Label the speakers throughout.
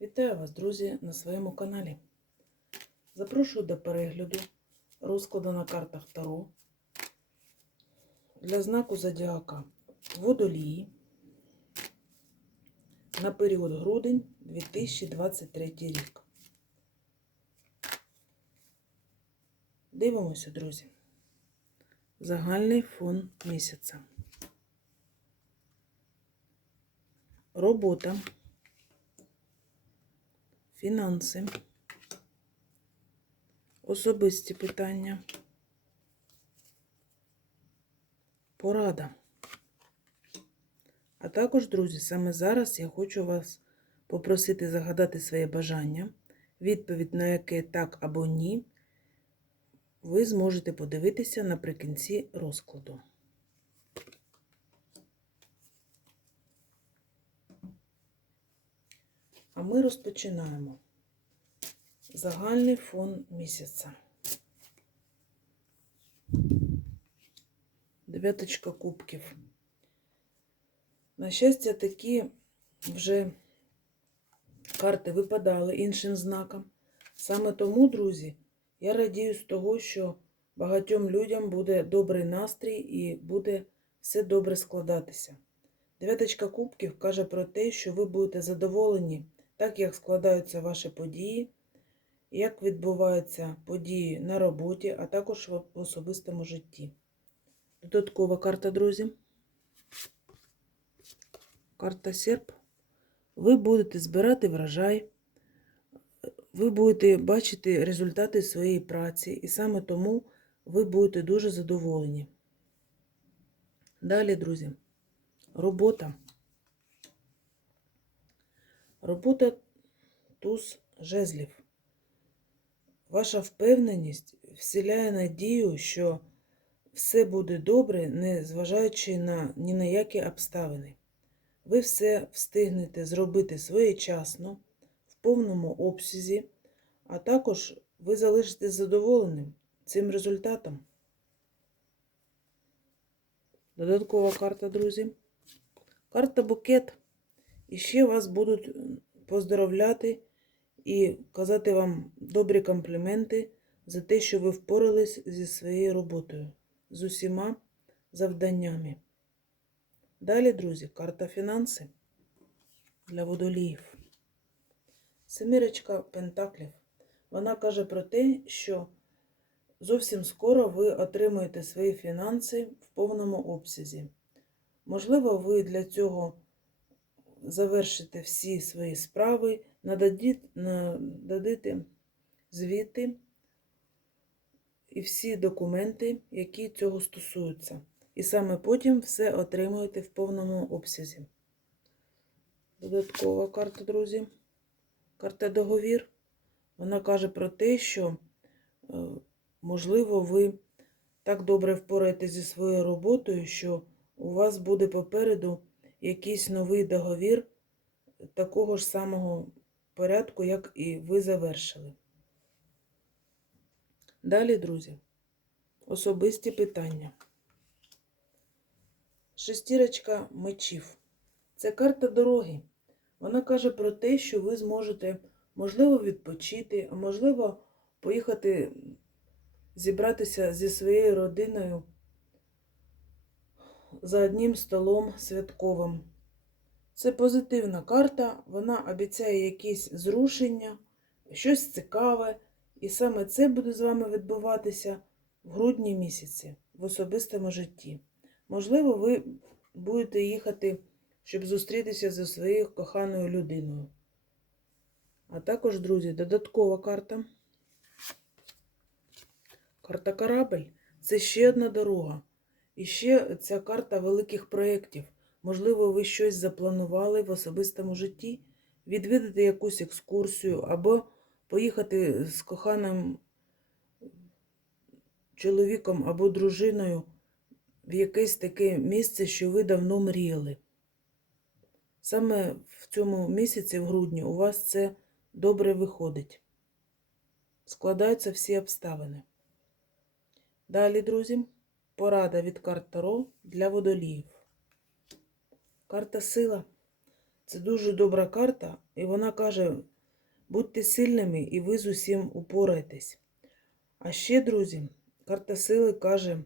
Speaker 1: Вітаю вас, друзі, на своєму каналі. Запрошую до перегляду розкладу на картах Таро для знаку Зодіака Водолії на період грудень 2023 рік. Дивимося, друзі. Загальний фон місяця. Робота. Фінанси, особисті питання, порада. А також, друзі, саме зараз я хочу вас попросити загадати своє бажання, відповідь на яке так або ні, ви зможете подивитися наприкінці розкладу. А ми розпочинаємо загальний фон місяця. Дев'яточка кубків. На щастя, такі вже карти випадали іншим знаком. Саме тому, друзі, я радію з того, що багатьом людям буде добрий настрій і буде все добре складатися. Дев'яточка кубків каже про те, що ви будете задоволені так як складаються ваші події, як відбуваються події на роботі, а також в особистому житті. Додаткова карта, друзі. Карта серп. Ви будете збирати врожай, ви будете бачити результати своєї праці, і саме тому ви будете дуже задоволені. Далі, друзі, робота. Робота туз жезлів. Ваша впевненість вселяє надію, що все буде добре, не зважаючи на ні на які обставини. Ви все встигнете зробити своєчасно, в повному обсязі, а також ви залишитесь задоволеним цим результатом. Додаткова карта, друзі. Карта букет. І ще вас будуть поздоровляти і казати вам добрі компліменти за те, що ви впорались зі своєю роботою, з усіма завданнями. Далі, друзі, карта фінанси для водоліїв. Семірочка Пентаклів. Вона каже про те, що зовсім скоро ви отримаєте свої фінанси в повному обсязі. Можливо, ви для цього завершите всі свої справи, нададите звіти і всі документи, які цього стосуються. І саме потім все отримуєте в повному обсязі. Додаткова карта, друзі. Карта договір. Вона каже про те, що, е, можливо, ви так добре впораєтесь зі своєю роботою, що у вас буде попереду якийсь новий договір такого ж самого порядку, як і ви завершили. Далі, друзі, особисті питання. Шестірочка мечів. Це карта дороги. Вона каже про те, що ви зможете, можливо, відпочити, а можливо, поїхати зібратися зі своєю родиною за одним столом святковим. Це позитивна карта, вона обіцяє якісь зрушення, щось цікаве, і саме це буде з вами відбуватися в грудні місяці в особистому житті. Можливо, ви будете їхати, щоб зустрітися зі своєю коханою людиною. А також, друзі, додаткова карта. Карта Корабель це ще одна дорога. І ще ця карта великих проєктів. Можливо, ви щось запланували в особистому житті, відвідати якусь екскурсію, або поїхати з коханим чоловіком або дружиною в якесь таке місце, що ви давно мріяли. Саме в цьому місяці, в грудні, у вас це добре виходить. Складаються всі обставини. Далі, друзі. Порада від карт Таро для водоліїв. Карта сила. Це дуже добра карта, І вона каже: будьте сильними, і ви з усім упораєтесь. А ще, друзі, карта сили каже,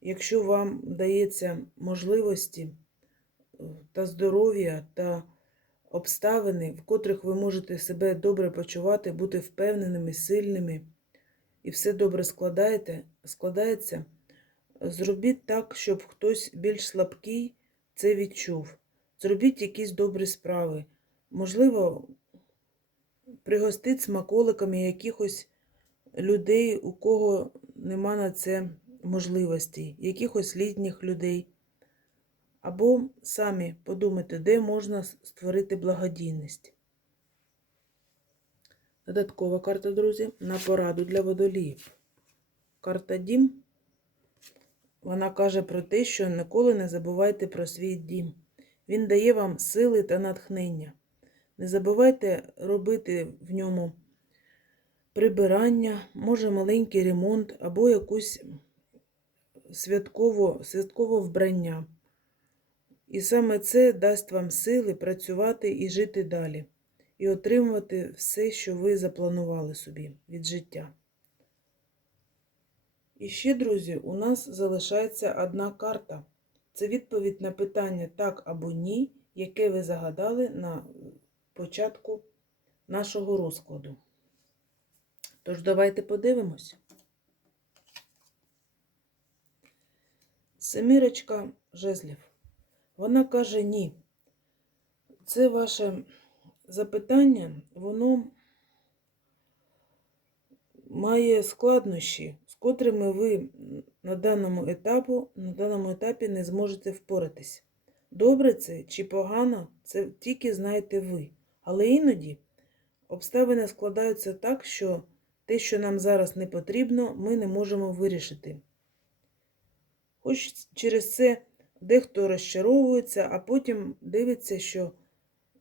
Speaker 1: якщо вам дається можливості е, та здоров'я та обставини, в котрих ви можете себе добре почувати, бути впевненими, сильними, і все добре складаєте, складається, зробіть так, щоб хтось більш слабкий це відчув. Зробіть якісь добрі справи. Можливо, пригостить смаколиками якихось людей, у кого нема на це можливості, якихось літніх людей. Або самі подумайте, де можна створити благодійність. Додаткова карта, друзі, на пораду для водоліїв. Карта Дім. Вона каже про те, що ніколи не забувайте про свій дім. Він дає вам сили та натхнення. Не забувайте робити в ньому прибирання, може маленький ремонт або якусь святково, святкове вбрання. І саме це дасть вам сили працювати і жити далі, і отримувати все, що ви запланували собі від життя. І ще, друзі, у нас залишається одна карта. Це відповідь на питання так або ні, яке ви загадали на початку нашого розкладу. Тож давайте подивимось. Семірочка жезлів. Вона каже ні. Це ваше запитання, воно має складнощі, котрими ви на даному етапу, на даному етапі не зможете впоратись. Добре це чи погано, це тільки знаєте ви. Але іноді обставини складаються так, що те, що нам зараз не потрібно, ми не можемо вирішити. Хоч через це дехто розчаровується, а потім дивиться, що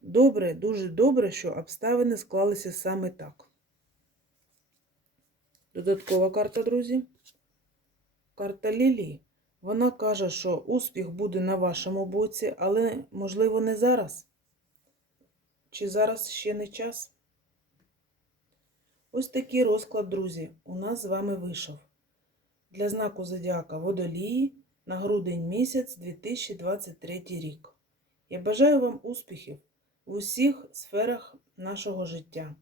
Speaker 1: добре, дуже добре, що обставини склалися саме так. Додаткова карта, друзі. Карта Лілії. Вона каже, що успіх буде на вашому боці, але, можливо, не зараз. Чи зараз ще не час? Ось такий розклад, друзі, у нас з вами вийшов. Для знаку Зодіака Водолії на грудень місяць 2023 рік. Я бажаю вам успіхів в усіх сферах нашого життя.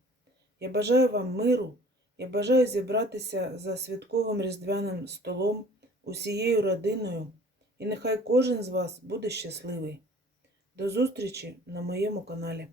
Speaker 1: Я бажаю вам миру. Я бажаю зібратися за святковим різдвяним столом усією родиною, і нехай кожен з вас буде щасливий. До зустрічі на моєму каналі.